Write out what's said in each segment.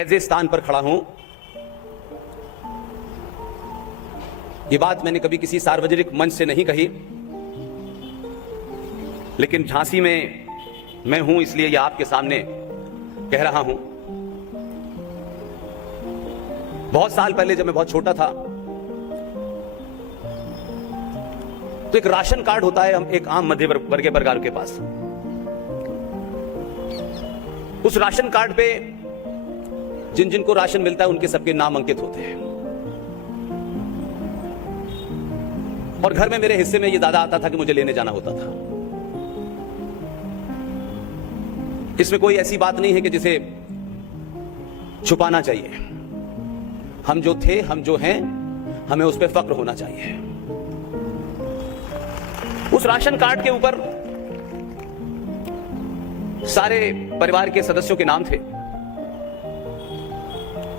ऐसे स्थान पर खड़ा हूं। ये बात मैंने कभी किसी सार्वजनिक मंच से नहीं कही, लेकिन झांसी में मैं हूं इसलिए ये आपके सामने कह रहा हूं। बहुत साल पहले जब मैं बहुत छोटा था तो एक राशन कार्ड होता है, हम एक आम मध्य वर्ग के परिवार के पास। उस राशन कार्ड पे जिन जिन को राशन मिलता है उनके सबके नाम अंकित होते हैं। और घर में मेरे हिस्से में ये दादा आता था कि मुझे लेने जाना होता था। इसमें कोई ऐसी बात नहीं है कि जिसे छुपाना चाहिए। हम जो थे, हम जो हैं, हमें उस पर फक्र होना चाहिए। उस राशन कार्ड के ऊपर सारे परिवार के सदस्यों के नाम थे।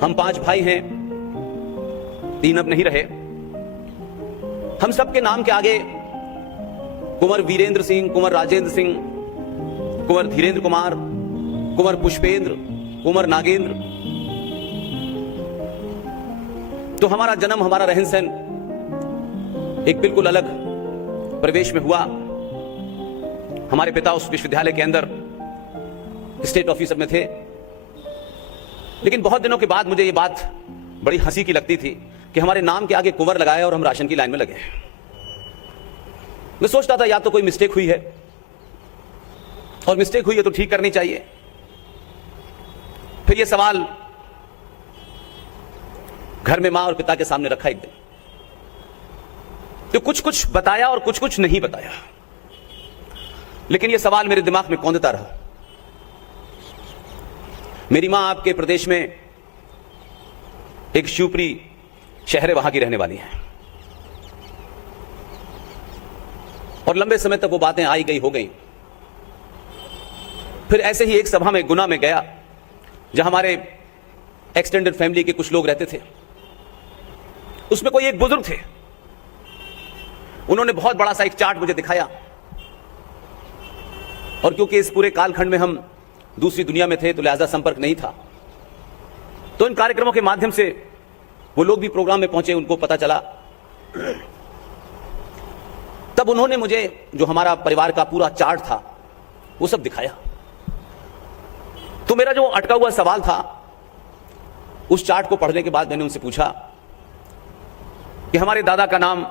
हम 5 भाई हैं, 3 अब नहीं रहे। हम सबके नाम के आगे कुंवर वीरेंद्र सिंह, कुंवर राजेंद्र सिंह, कुंवर धीरेन्द्र कुमार, कुंवर पुष्पेंद्र, कुंवर नागेंद्र। तो हमारा जन्म, हमारा रहन सहन एक बिल्कुल अलग परिवेश में हुआ। हमारे पिता उस विश्वविद्यालय के अंदर स्टेट ऑफिसर में थे। लेकिन बहुत दिनों के बाद मुझे ये बात बड़ी हंसी की लगती थी कि हमारे नाम के आगे कुंवर लगाया और हम राशन की लाइन में लगे। मैं सोचता था या तो कोई मिस्टेक हुई है, और मिस्टेक हुई है तो ठीक करनी चाहिए। फिर ये सवाल घर में मां और पिता के सामने रखा एक दिन, तो कुछ कुछ बताया और कुछ कुछ नहीं बताया। लेकिन ये सवाल मेरे दिमाग में कौंधता रहा। मेरी मां आपके प्रदेश में एक शिवपुरी शहर है, वहां की रहने वाली है। और लंबे समय तक वो बातें आई गई हो गई। फिर ऐसे ही एक सभा में गुना में गया, जहां हमारे एक्सटेंडेड फैमिली के कुछ लोग रहते थे। उसमें कोई एक बुजुर्ग थे। उन्होंने बहुत बड़ा सा एक चार्ट मुझे दिखाया। और क्योंकि इस पूरे कालखंड में हम दूसरी दुनिया में थे तो लिहाजा संपर्क नहीं था। तो इन कार्यक्रमों के माध्यम से वो लोग भी प्रोग्राम में पहुंचे, उनको पता चला। तब उन्होंने मुझे जो हमारा परिवार का पूरा चार्ट था वो सब दिखाया। तो मेरा जो अटका हुआ सवाल था, उस चार्ट को पढ़ने के बाद मैंने उनसे पूछा कि हमारे दादा का नाम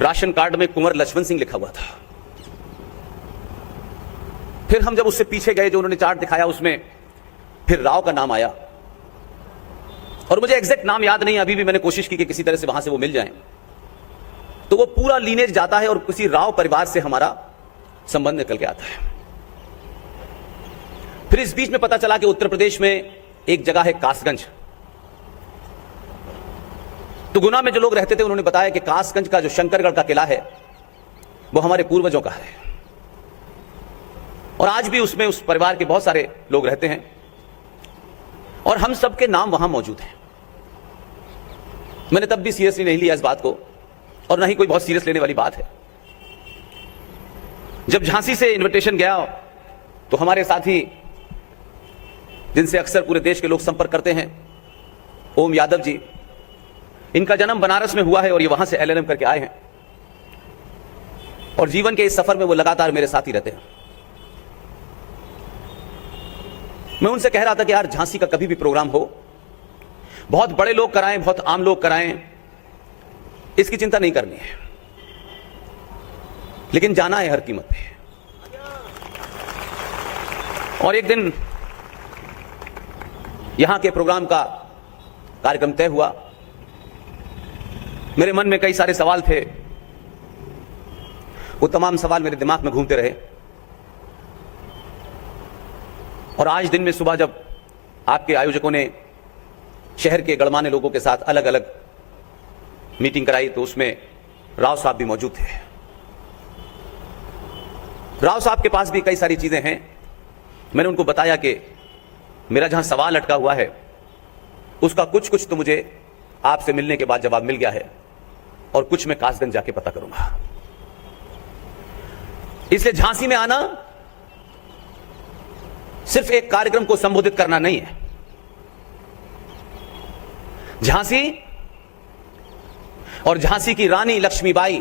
राशन कार्ड में कुंवर लक्ष्मण सिंह लिखा हुआ था। फिर हम जब उससे पीछे गए, जो उन्होंने चार्ट दिखाया उसमें फिर राव का नाम आया। और मुझे एग्जैक्ट नाम याद नहीं, अभी भी मैंने कोशिश की कि किसी तरह से वहां से वो मिल जाए। तो वो पूरा लीनेज जाता है और किसी राव परिवार से हमारा संबंध निकल के आता है। फिर इस बीच में पता चला कि उत्तर प्रदेश में एक जगह है कासगंज। तो गुना में जो लोग रहते थे उन्होंने बताया कि कासगंज का जो शंकरगढ़ का किला है वो हमारे पूर्वजों का है। और आज भी उसमें उस परिवार के बहुत सारे लोग रहते हैं और हम सबके नाम वहां मौजूद हैं। मैंने तब भी सीरियसली नहीं लिया इस बात को, और ना ही कोई बहुत सीरियस लेने वाली बात है। जब झांसी से इनविटेशन गया तो हमारे साथी, जिनसे अक्सर पूरे देश के लोग संपर्क करते हैं, ओम यादव जी, इनका जन्म बनारस में हुआ है और ये वहां से LLM करके आए हैं। और जीवन के इस सफर में वो लगातार मेरे साथ ही रहते हैं। मैं उनसे कह रहा था कि यार झांसी का कभी भी प्रोग्राम हो, बहुत बड़े लोग कराएं, बहुत आम लोग कराएं, इसकी चिंता नहीं करनी है, लेकिन जाना है हर कीमत पे। और एक दिन यहां के प्रोग्राम का कार्यक्रम तय हुआ। मेरे मन में कई सारे सवाल थे। वो तमाम सवाल मेरे दिमाग में घूमते रहे। और आज दिन में सुबह जब आपके आयोजकों ने शहर के गणमान्य लोगों के साथ अलग अलग मीटिंग कराई, तो उसमें राव साहब भी मौजूद थे। राव साहब के पास भी कई सारी चीजें हैं। मैंने उनको बताया कि मेरा जहां सवाल अटका हुआ है उसका कुछ कुछ तो मुझे आपसे मिलने के बाद जवाब मिल गया है, और कुछ मैं कासगंज जाके पता करूंगा। इसलिए झांसी में आना सिर्फ एक कार्यक्रम को संबोधित करना नहीं है, झांसी और झांसी की रानी लक्ष्मीबाई